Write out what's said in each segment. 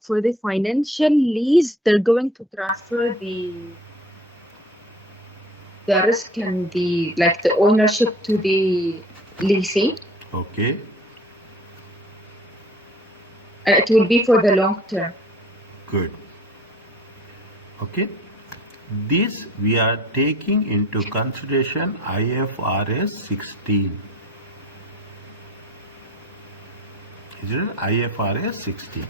For the financial lease, they're going to transfer the risk and the ownership to the leasing, Okay, and it will be for the long term. good. Okay, this we are taking into consideration IFRS 16. Is it IFRS 16?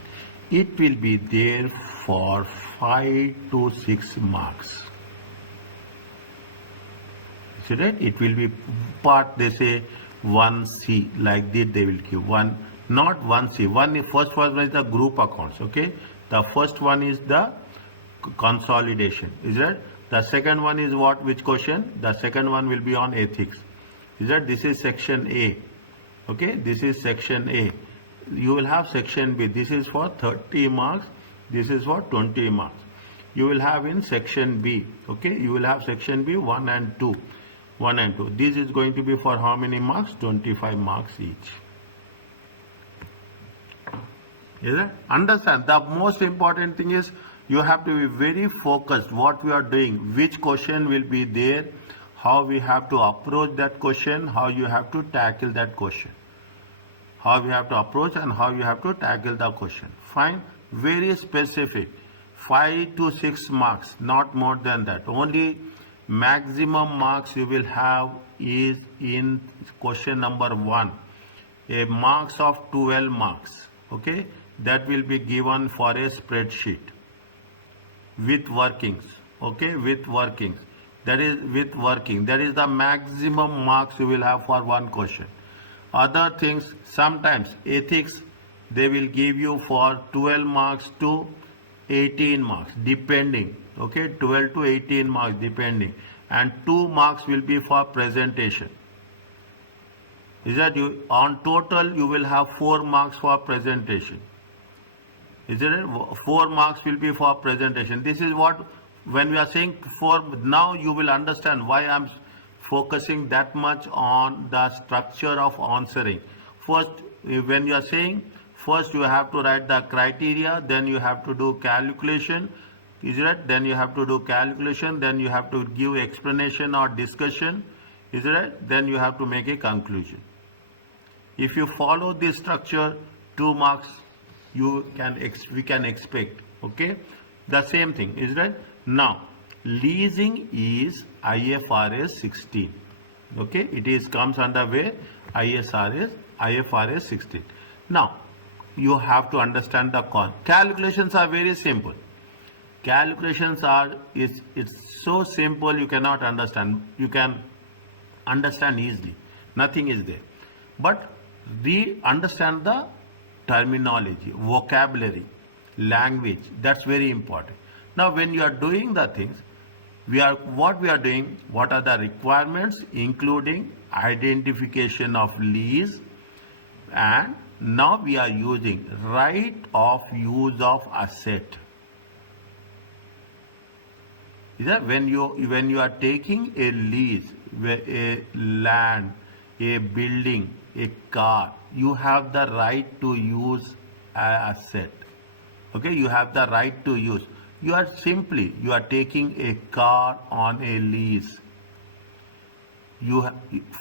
It will be there for 5 to 6 marks. Is it? It will be part, they say 1C, like this they will give one, not 1C. First one is the group accounts, okay? The first one is the consolidation, is it? The second one is what, which question? The second one will be on ethics. Is that this is section A, okay? This is section A. You will have section B. This is for 30 marks. This is for 20 marks. You will have in section B, okay? You will have section B 1 and 2. 1 and 2. This is going to be for how many marks? 25 marks each. Is it? Understand, the most important thing is you have to be very focused what we are doing, which question will be there, how we have to approach that question, how you have to tackle that question, how we have to approach and how you have to tackle the question. Fine, very specific, 5 to 6 marks, not more than that. Only maximum marks you will have is in question number 1, a marks of 12 marks, okay? That will be given for a spreadsheet with workings, okay? With workings, that is with working, that is the maximum marks you will have for one question. Other things, sometimes ethics they will give you for 12 marks to 18 marks depending, okay? 12 to 18 marks depending, and 2 marks will be for presentation. Is that you on total you will have 4 marks for presentation. Is it? 4 marks will be for presentation. This is what, when we are saying 4, now you will understand why I am focusing that much on the structure of answering. First, when you are saying, first you have to write the criteria, then you have to do calculation. Is it? Then you have to do calculation, then you have to give explanation or discussion. Is it? Then you have to make a conclusion. If you follow this structure, 2 marks we can expect, okay? The same thing, is right? Now, leasing is IFRS 16, okay? It is comes under where? IFRS 16. Now, you have to understand the calculations are very simple. Calculations are, it's so simple you cannot understand. You can understand easily. Nothing is there. But we understand the terminology, vocabulary, language. That's very important. Now, when you are doing the things, what we are doing, what are the requirements, including identification of lease, and now we are using right of use of asset. Is that when you are taking a lease, a land, a building, a car, you have the right to use an asset. Okay, you have the right to use. You are taking a car on a lease.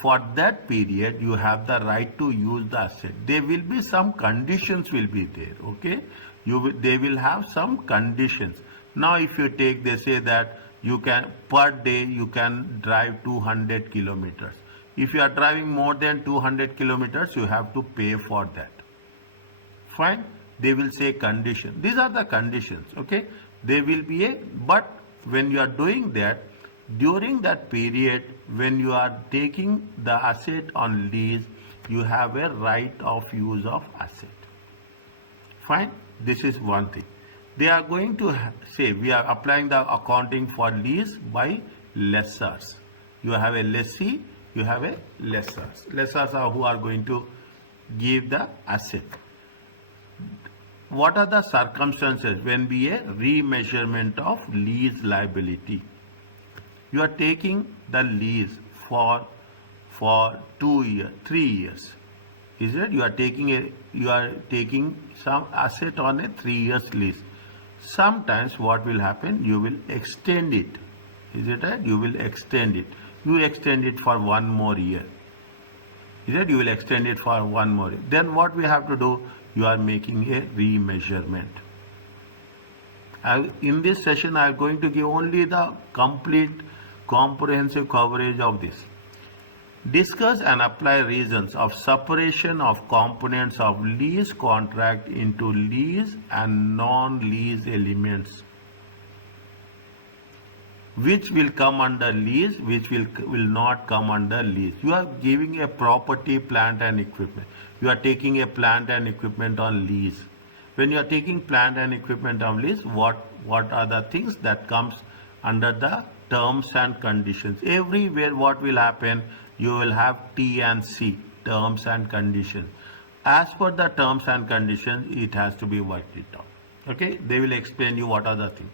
For that period you have the right to use the asset. There will be some conditions will be there. Okay, they will have some conditions. Now, if you take, they say that you can per day you can drive 200 kilometers. If you are driving more than 200 kilometers, you have to pay for that. Fine. They will say condition. These are the conditions. Okay. There will be a, but when you are doing that, during that period, when you are taking the asset on lease, you have a right of use of asset. Fine. This is one thing. They are going to say we are applying the accounting for lease by lessors. You have a lessee, you have a lessors. Lessors are who are going to give the asset. What are the circumstances when be a remeasurement of lease liability? You are taking the lease for 2 years, 3 years. Is it? You are taking some asset on a 3 years lease. Sometimes what will happen, you will extend it. Is it right? You will extend it. You extend it for 1 more year. Is it? You will extend it for 1 more year. Then what we have to do? You are making a remeasurement. In this session, I am going to give only the complete comprehensive coverage of this. Discuss and apply reasons of separation of components of lease contract into lease and non-lease elements. Which will come under lease, which will not come under lease. You are giving a property, plant and equipment. You are taking a plant and equipment on lease. When you are taking plant and equipment on lease, what are the things that comes under the terms and conditions? Everywhere what will happen, you will have T and C, terms and conditions. As per the terms and conditions, it has to be worked it out. Okay, they will explain you what are the things.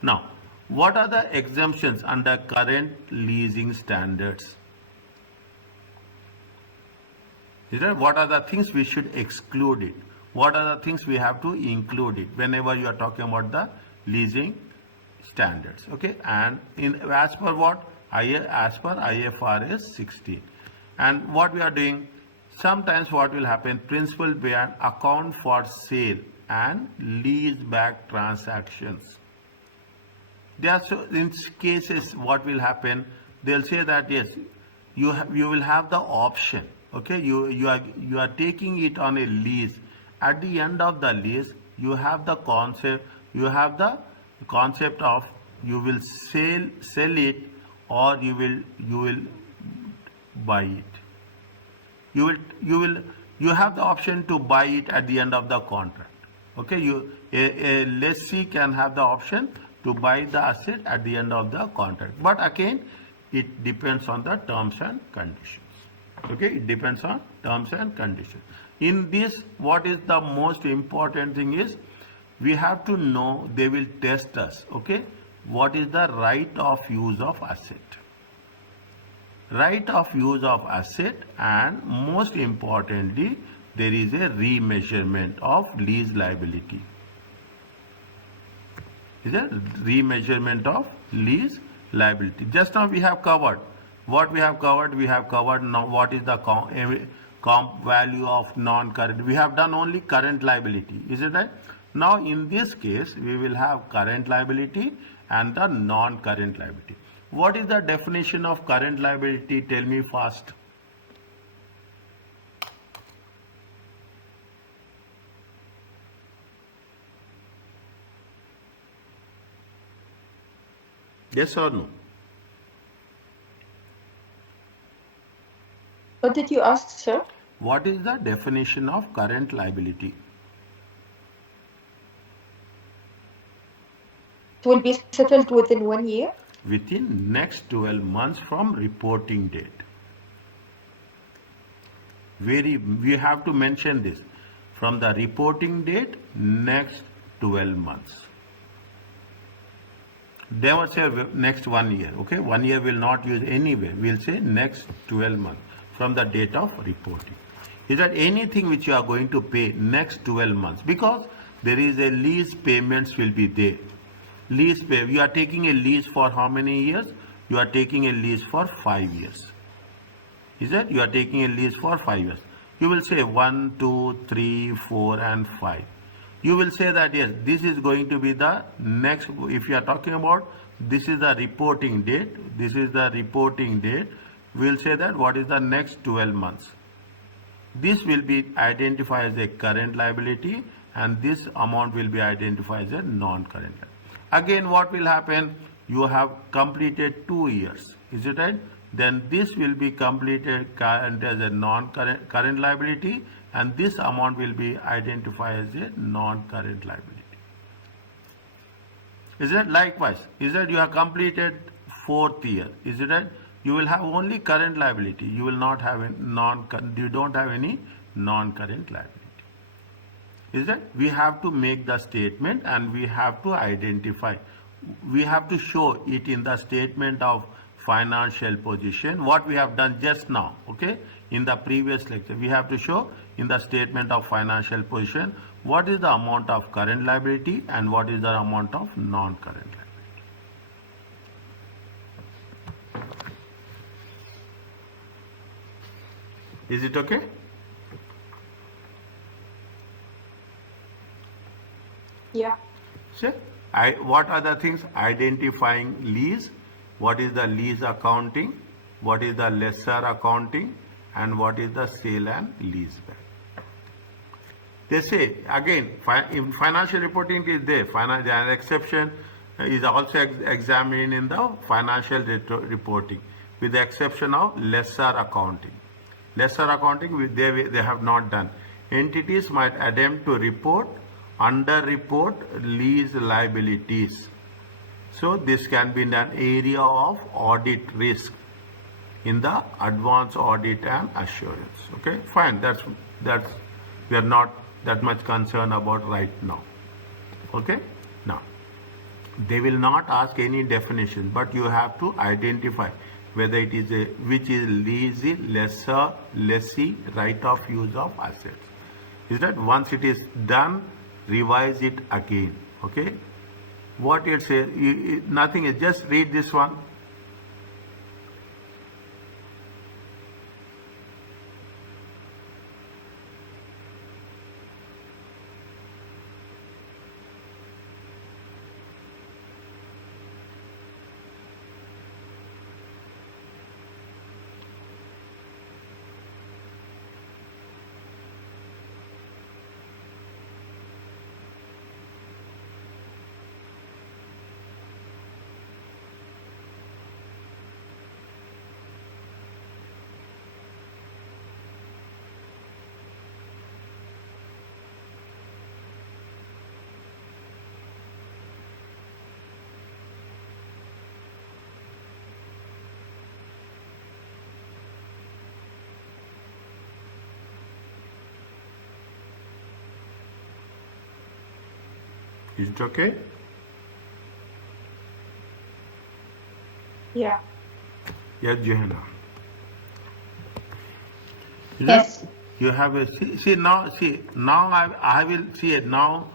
Now, what are the exemptions under current leasing standards? What are the things we should exclude it? What are the things we have to include it whenever you are talking about the leasing standards? Okay, and as per what? As per IFRS 16. And what we are doing, sometimes what will happen, principal bearer account for sale and lease back transactions. In cases what will happen, they'll say that yes, you will have the option. Okay, you are taking it on a lease. At the end of the lease, you have the concept of you will sell it or you will buy it. You have the option to buy it at the end of the contract. Okay, a lessee can have the option to buy the asset at the end of the contract. But again, it depends on the terms and conditions. Okay, it depends on terms and conditions. In this, what is the most important thing is, we have to know, they will test us. Okay, what is the right of use of asset? Right of use of asset, and most importantly, there is a remeasurement of lease liability. Is a remeasurement of lease liability. Just now we have covered. What we have covered? We have covered now what is the comp value of non-current. We have done only current liability. Is it right? Now in this case, we will have current liability and the non-current liability. What is the definition of current liability? Tell me fast. Yes or no? What did you ask, sir? What is the definition of current liability? It will be settled within 1 year? Within next 12 months from reporting date. We have to mention this. From the reporting date, next 12 months. They will say next 1 year. Okay, 1 year will not use anywhere. We'll say next 12 months from the date of reporting. Is that anything which you are going to pay next 12 months? Because there is a lease payments will be there. Lease pay. You are taking a lease for how many years? You are taking a lease for 5 years. Is that you are taking a lease for 5 years? You will say 1, 2, 3, 4, and 5. You will say that yes, this is going to be the next. If you are talking about this is the reporting date. This is the reporting date. We will say that what is the next 12 months. This will be identified as a current liability, and this amount will be identified as a non-current liability. Again, what will happen? You have completed 2 years. Is it right? Then this will be completed current as a non-current liability, and this amount will be identified as a non-current liability. Is it likewise? Is it you have completed 4th year? Is it right? You will have only current liability. You will not have you don't have any non-current liability. Is that we have to make the statement and we have to identify. We have to show it in the statement of financial position. What we have done just now, okay, in the previous lecture, we have to show in the statement of financial position, what is the amount of current liability and what is the amount of non-current liability. Is it okay? Yeah. See, what are the things? Identifying lease, what is the lease accounting, what is the lessor accounting, and what is the sale and lease back. They say again, in financial reporting is there. An exception is also examined in the financial reporting, with the exception of lessor accounting. Lesser accounting they have not done. Entities might attempt to report, under-report lease liabilities. So this can be an area of audit risk in the advance audit and assurance. Okay, fine. That's we are not that much concerned about right now. Okay, now they will not ask any definition, but you have to identify whether it is which is leasee, lessor, lessee, right of use of assets. Is that once it is done, revise it again. Okay, what it says, nothing is, just read this one. Is it okay? Yeah. Yes, Johanna. Yes. You have a now I will see it now.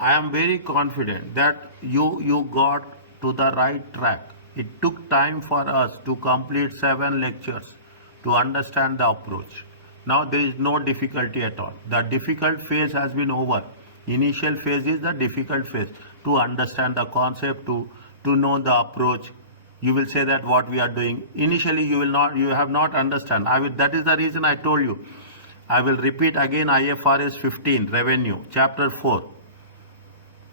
I am very confident that you got to the right track. It took time for us to complete 7 lectures to understand the approach. Now there is no difficulty at all. The difficult phase has been over. Initial phase is the difficult phase to understand the concept, to know the approach. You will say that what we are doing. Initially you have not understand. That is the reason I told you. I will repeat again IFRS 15 revenue chapter 4.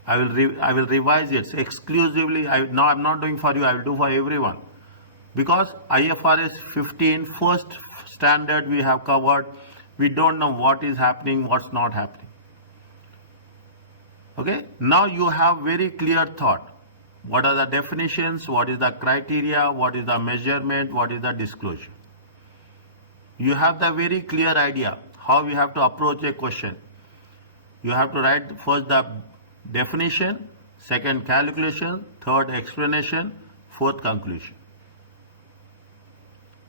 I will revise it exclusively. Now I'm not doing for you. I will do for everyone, because IFRS 15 first standard we have covered. We don't know what is happening, what's not happening. Okay. Now you have very clear thought. What are the definitions? What is the criteria? What is the measurement? What is the disclosure? You have the very clear idea how you have to approach a question. You have to write first the definition, second calculation, third explanation, fourth conclusion.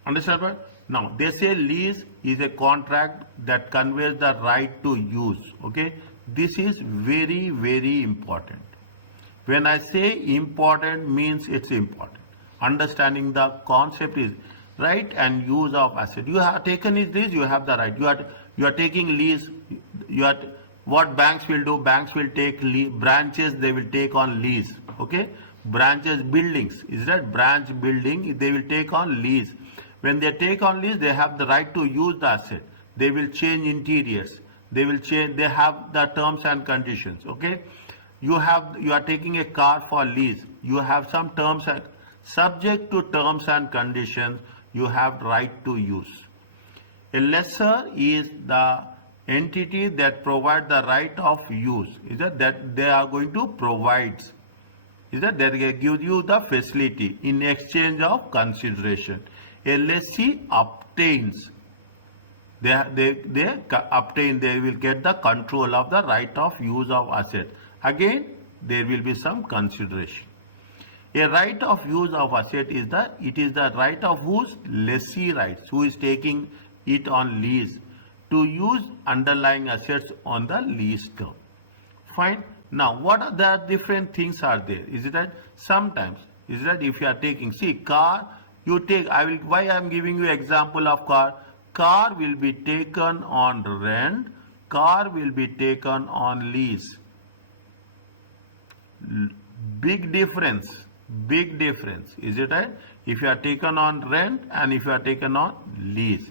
Understand right? Now they say lease is a contract that conveys the right to use. Okay, this is very, very important. When I say important, means it's important. Understanding the concept is right and use of asset. You have taken is this, you have the right. You are taking lease. What banks will do? Banks will take branches. They will take on lease. Okay, branches, buildings. Is that branch building? They will take on lease. When they take on lease, they have the right to use the asset. They will change interiors. They will change. They have the terms and conditions. Okay. You are taking a car for lease. You have some terms and subject to terms and conditions. You have right to use. A lessor is the entity that provides the right of use. Is that they are going to provide? Is that they give you the facility in exchange of consideration? A lessee obtains. They obtain. They will get the control of the right of use of asset. Again, there will be some consideration. A right of use of asset is the right of whose? Lessee rights, who is taking it on lease, to use underlying assets on the lease term. Fine. Now, what are the different things are there? Is it that sometimes, is that if you are taking, see, car, you take, why I am giving you example of car? Car will be taken on rent, car will be taken on lease. Big difference, is it right? If you are taken on rent and if you are taken on lease.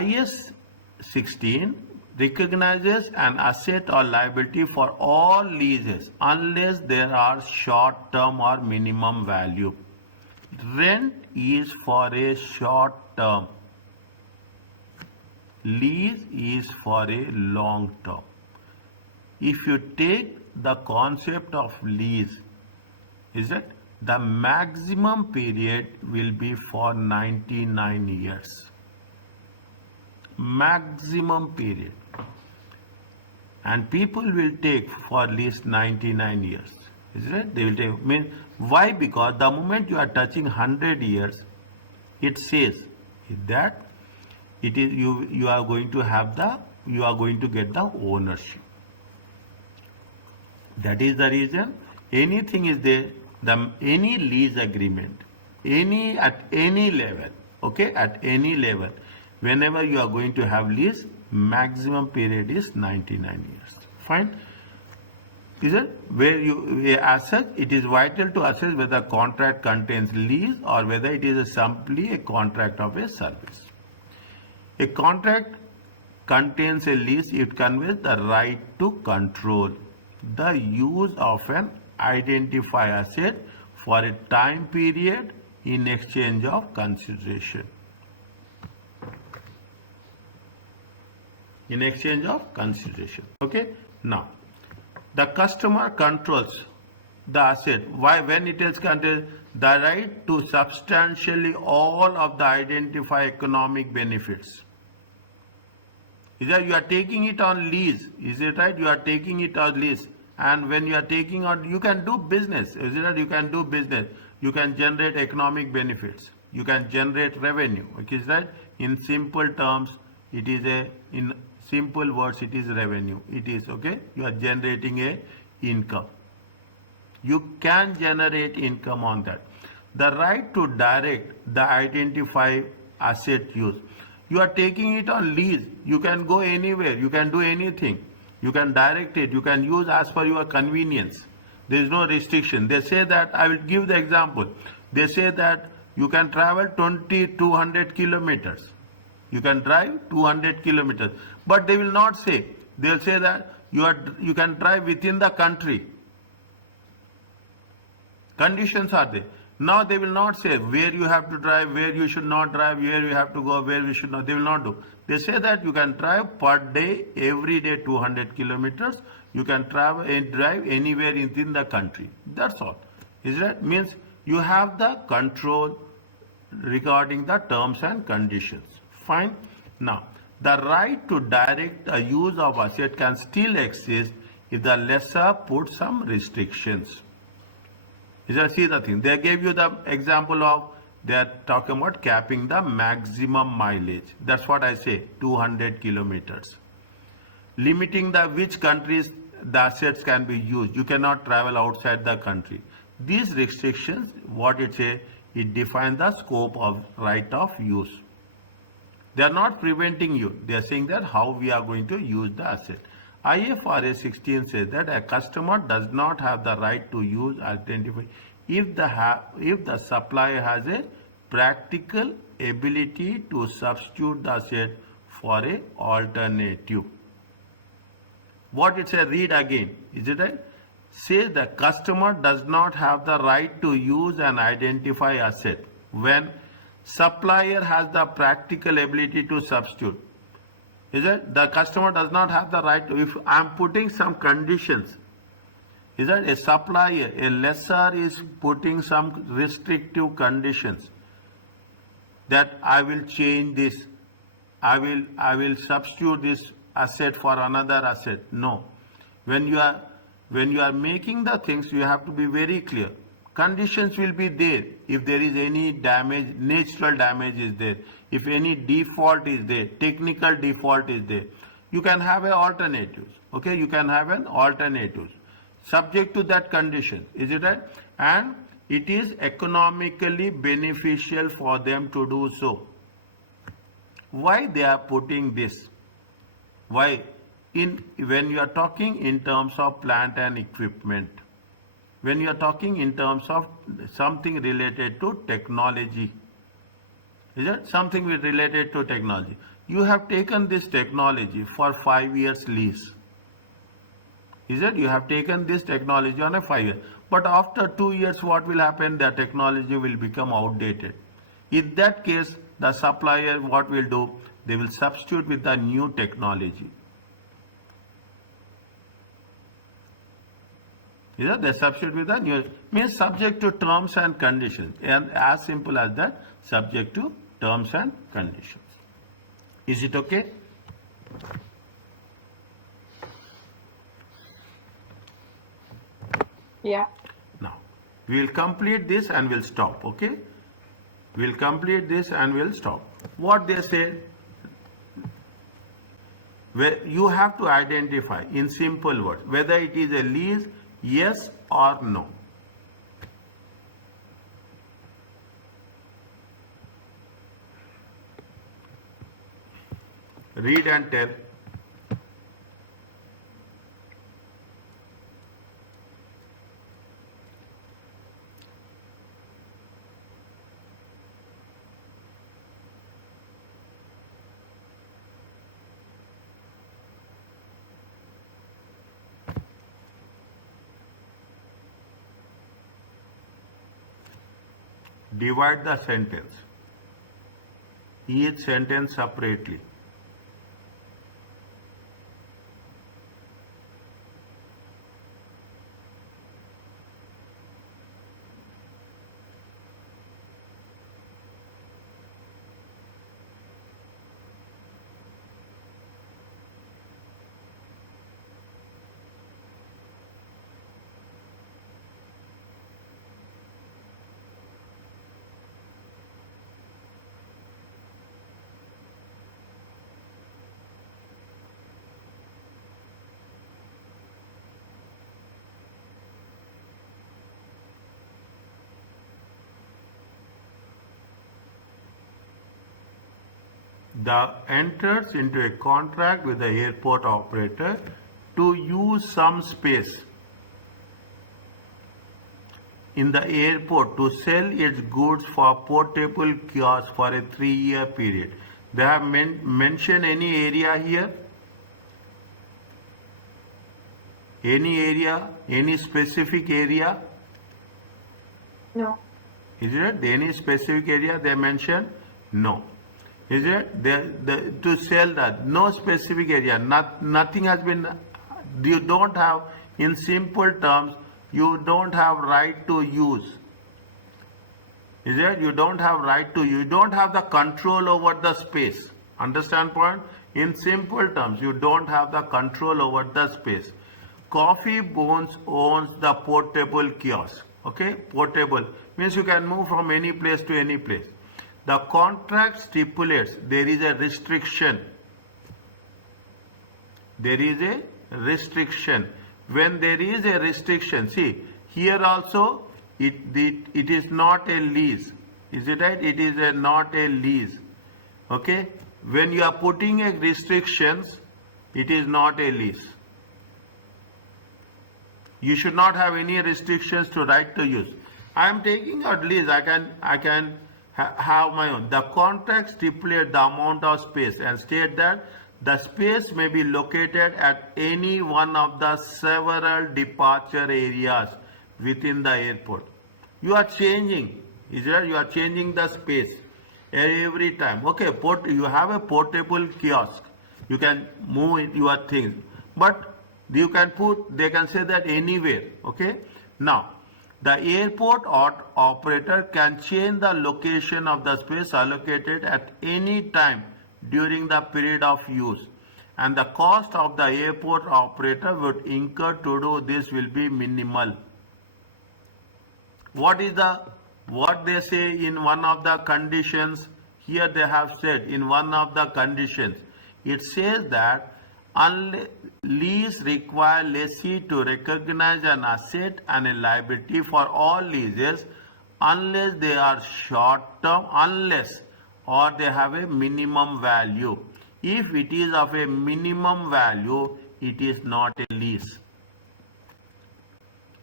IS 16 recognizes an asset or liability for all leases unless there are short term or minimum value. Rent is for a short term. Lease is for a long term. If you take the concept of lease, is it the maximum period will be for 99 years. Maximum period. And people will take for at least 99 years. Is it? They will take. Why? Because the moment you are touching 100 years, it says that it is you are going to have you are going to get the ownership. That is the reason anything is there, any lease agreement, at any level, okay, at any level, whenever you are going to have lease, maximum period is 99 years. Fine. Is it? Where you, as such, it is vital to assess whether contract contains lease or whether it is simply a contract of a service. A contract contains a lease, it conveys the right to control the use of an identified asset for a time period in exchange of consideration. In exchange of consideration. Okay. Now, the customer controls the asset. Why? When it is contained, the right to substantially all of the identified economic benefits. Is that you are taking it on lease? Is it right? You are taking it on lease, and when you are taking on, you can do business. Is it right? You can do business. You can generate economic benefits. You can generate revenue. Okay, is that? In simple terms, it is in simple words, it is revenue. It is okay. You are generating a income. You can generate income on that. The right to direct the identified asset use. You are taking it on lease. You can go anywhere. You can do anything. You can direct it. You can use as per your convenience. There is no restriction. They say that, I will give the example. They say that you can travel 200 kilometers. You can drive 200 kilometers. But they will not say. They will say that you can drive within the country. Conditions are there. Now they will not say where you have to drive, where you should not drive, where you have to go, where you should not. They will not do. They say that you can drive per day, every day 200 kilometers. You can travel and drive anywhere within the country. That's all. Is that? Means you have the control regarding the terms and conditions. Fine. Now, the right to direct a use of asset can still exist if the lessor puts some restrictions. See the thing. They gave you the example of, they are talking about capping the maximum mileage. That's what I say, 200 kilometers. Limiting the which countries the assets can be used. You cannot travel outside the country. These restrictions, what it says, it defines the scope of right of use. They are not preventing you. They are saying that how we are going to use the asset. IFRS 16 says that a customer does not have the right to use identify if the supplier has a practical ability to substitute the asset for a alternative. What it says, read again. Is it right? Says the customer does not have the right to use an identify asset when supplier has the practical ability to substitute. Is it? The customer does not have the right to, if I am putting some conditions, is that a supplier, a lessor is putting some restrictive conditions that I will change this, I will substitute this asset for another asset. No. When you are making the things, you have to be very clear. Conditions will be there if there is any damage, natural damage is there. if any default is there, technical default is there, you can have an alternative. Okay, you can have an alternative subject to that condition. Is it right? And it is economically beneficial for them to do so. Why they are putting this? Why? When you are talking in terms of plant and equipment, when you are talking in terms of something related to technology, is it something related to technology? You have taken this technology for 5 years lease. Is it? You have taken this technology on a 5 year. But after 2 years, what will happen? The technology will become outdated. In that case, the supplier, what will do? They will substitute with the new technology. They substitute with the new, means subject to terms and conditions, and as simple as that, subject to terms and conditions. Is it okay? Yeah. Now we will complete this and we'll stop. Okay, we'll complete this and we'll stop. What they say, where you have to identify in simple words whether it is a lease, yes or no. Read and tell. Divide the sentence, each sentence separately. The enters into a contract with the airport operator to use some space in the airport to sell its goods for portable kiosks for a 3-year period. They have mentioned any area here? Any area? Any specific area? No. Is it any specific area they mentioned? No. Is it? To sell that, no specific area, nothing has been, you don't have, in simple terms, you don't have right to use. Is it? You don't have right to, you don't have the control over the space. Understand point? In simple terms, you don't have the control over the space. Coffee Bones owns the portable kiosk. Okay? Portable means you can move from any place to any place. The contract stipulates there is a restriction. There is a restriction. When there is a restriction, see, here also it is not a lease. Is it right? It is not a lease. Okay? When you are putting a restrictions, it is not a lease. You should not have any restrictions to right to use. I am taking a lease. I can have my own. The contract stipulates the amount of space and state that the space may be located at any one of the several departure areas within the airport. You are changing, is it? You are changing the space every time. Okay, you have a portable kiosk. You can move your things, but you can they can say that anywhere. Okay, now the airport operator can change the location of the space allocated at any time during the period of use, and the cost of the airport operator would incur to do this will be minimal. What they say in one of the conditions here they have said in one of the conditions, it says that lease require lessee to recognize an asset and a liability for all leases unless they are short term, unless or they have a minimum value. If it is of a minimum value, it is not a lease.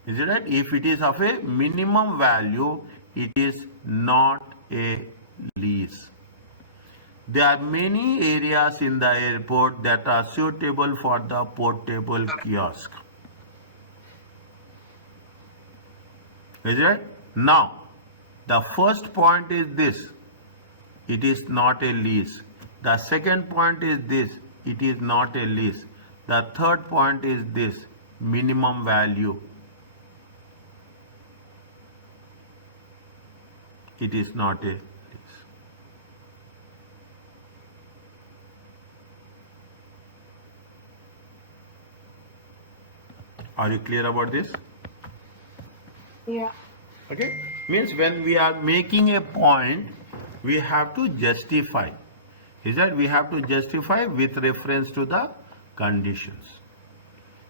Is it right? If it is of a minimum value, it is not a lease. There are many areas in the airport that are suitable for the portable kiosk. Is it right? Now, the first point is this: it is not a lease. The second point is this: it is not a lease. The third point is this: minimum value. It is not a lease. Are you clear about this? Yeah. Okay, means when we are making a point, we have to justify. Is that we have to justify with reference to the conditions.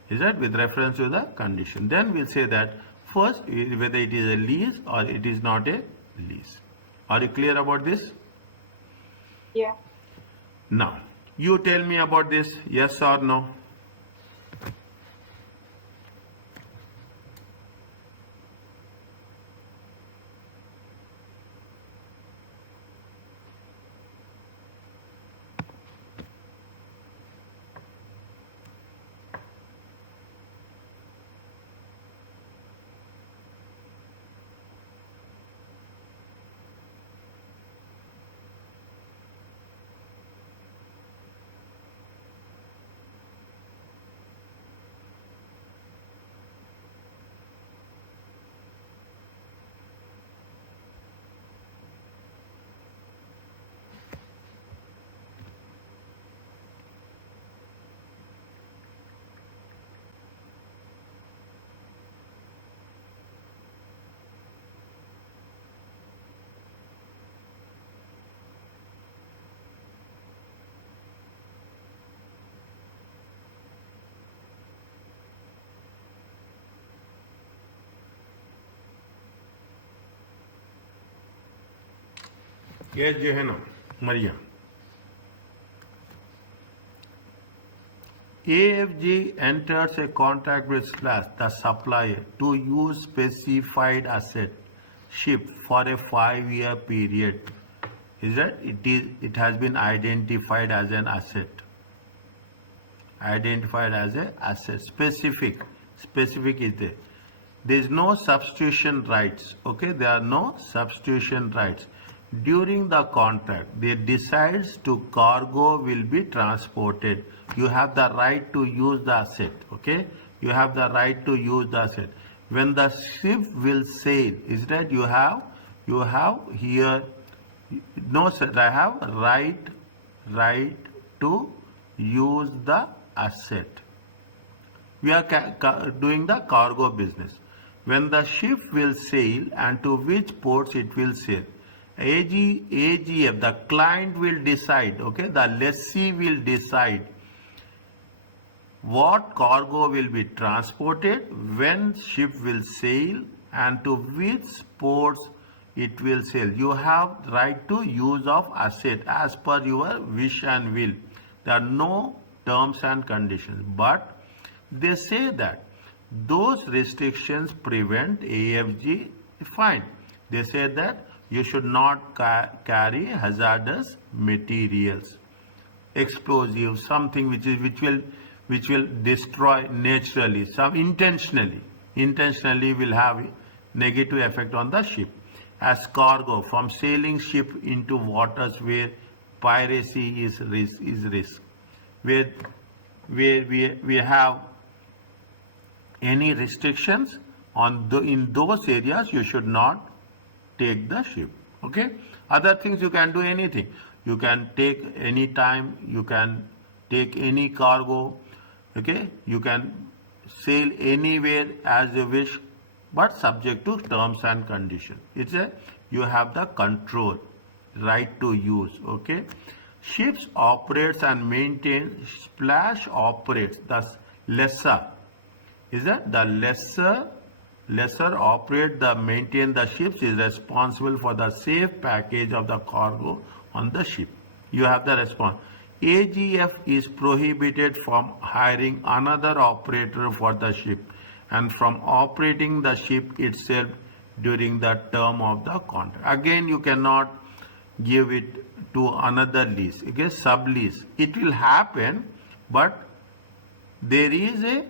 Is that with reference to the condition? Then we'll say that first whether it is a lease or it is not a lease. Are you clear about this? Yeah. Now, you tell me about this, yes or no? ये जो है ना मरिया, AFG enters a contract with Slash, the supplier, to use specified asset ship for a 5-year period. Is that it has been identified as an asset. Identified as an asset. Specific is there. There is no substitution rights. Okay, there are no substitution rights. During the contract, they decides to cargo will be transported. You have the right to use the asset. Okay, you have the right to use the asset. When the ship will sail, is that you have here, no sir, I have right to use the asset. We are doing the cargo business. When the ship will sail and to which ports it will sail. AGF, the client will decide, okay, the lessee will decide what cargo will be transported, when ship will sail and to which ports it will sail. You have right to use of asset as per your wish and will. There are no terms and conditions, but they say that those restrictions prevent AFG fine. They say that you should not carry hazardous materials, explosives, something which will destroy naturally, some intentionally will have negative effect on the ship. As cargo from sailing ship into waters where piracy is risk, where we have any restrictions on in those areas, you should not take the ship. Okay, other things you can do anything, you can take any time, you can take any cargo. Okay, you can sail anywhere as you wish, but subject to terms and conditions. It's a you have the control, right to use. Okay, ships operates and maintain. Splash operates the lessor. Is that the lessor operate the maintain the ships is responsible for the safe package of the cargo on the ship. You have the response. AGF is prohibited from hiring another operator for the ship and from operating the ship itself during the term of the contract. Again, you cannot give it to another lease. Okay, sublease. It will happen, but there is a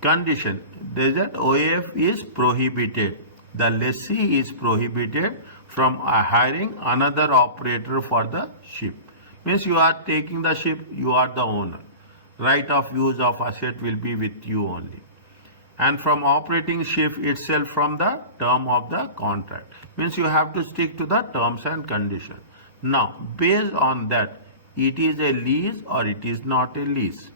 condition. There is that OAF is prohibited. The lessee is prohibited from hiring another operator for the ship. Means you are taking the ship, you are the owner. Right of use of asset will be with you only. And from operating ship itself from the term of the contract. Means you have to stick to the terms and conditions. Now, based on that, it is a lease or it is not a lease.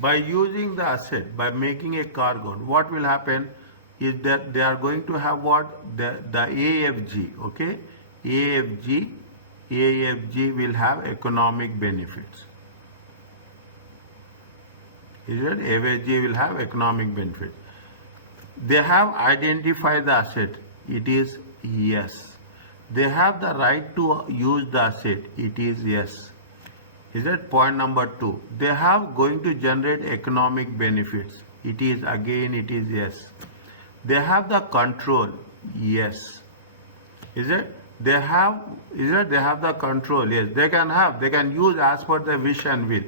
By using the asset, by making a cargo, what will happen is that they are going to have what? The AFG, okay? AFG will have economic benefits. Is it? AFG will have economic benefits. They have identified the asset. It is yes. They have the right to use the asset. It is yes. Is that point number 2? They have going to generate economic benefits. It is again, it is yes. They have the control. Yes. Is it? They have, is it? They have the control. Yes. They can use as per their wish and will.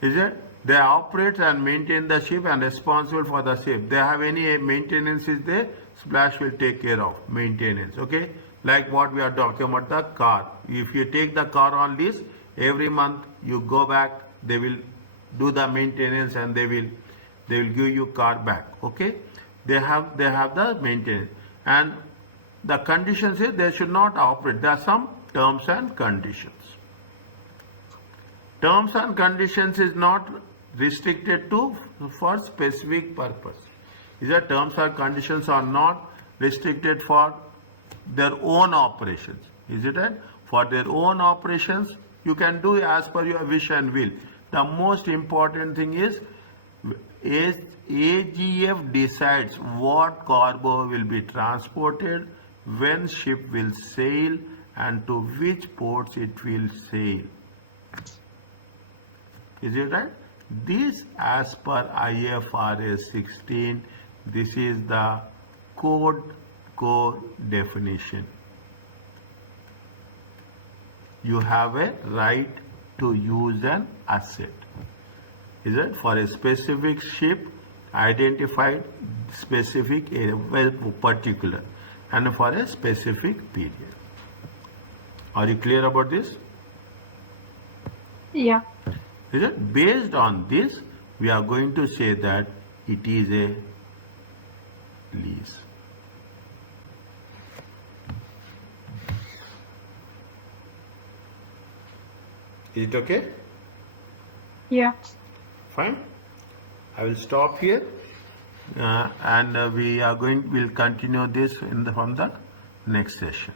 Is it? They operate and maintain the ship and responsible for the ship. They have any maintenance is there, Splash will take care of maintenance. Okay. Like what we are talking about the car. If you take the car on lease, every month you go back, they will do the maintenance and they will give you car back. Okay, they have the maintenance, and the conditions is they should not operate. There are some terms and conditions. Terms and conditions is not restricted to for specific purpose. These are terms and conditions are not restricted for their own operations. Is it right? For their own operations, you can do as per your wish and will. The most important thing is AGF decides what cargo will be transported, when ship will sail, and to which ports it will sail. Is it right? This as per IFRS 16, this is the code core definition. You have a right to use an asset. Is it? For a specific ship, identified specific particular, and for a specific period. Are you clear about this? Yeah. Is it? Based on this, we are going to say that it is a lease. Is it okay? Yeah. Fine. I will stop here, and we'll continue this from the next session.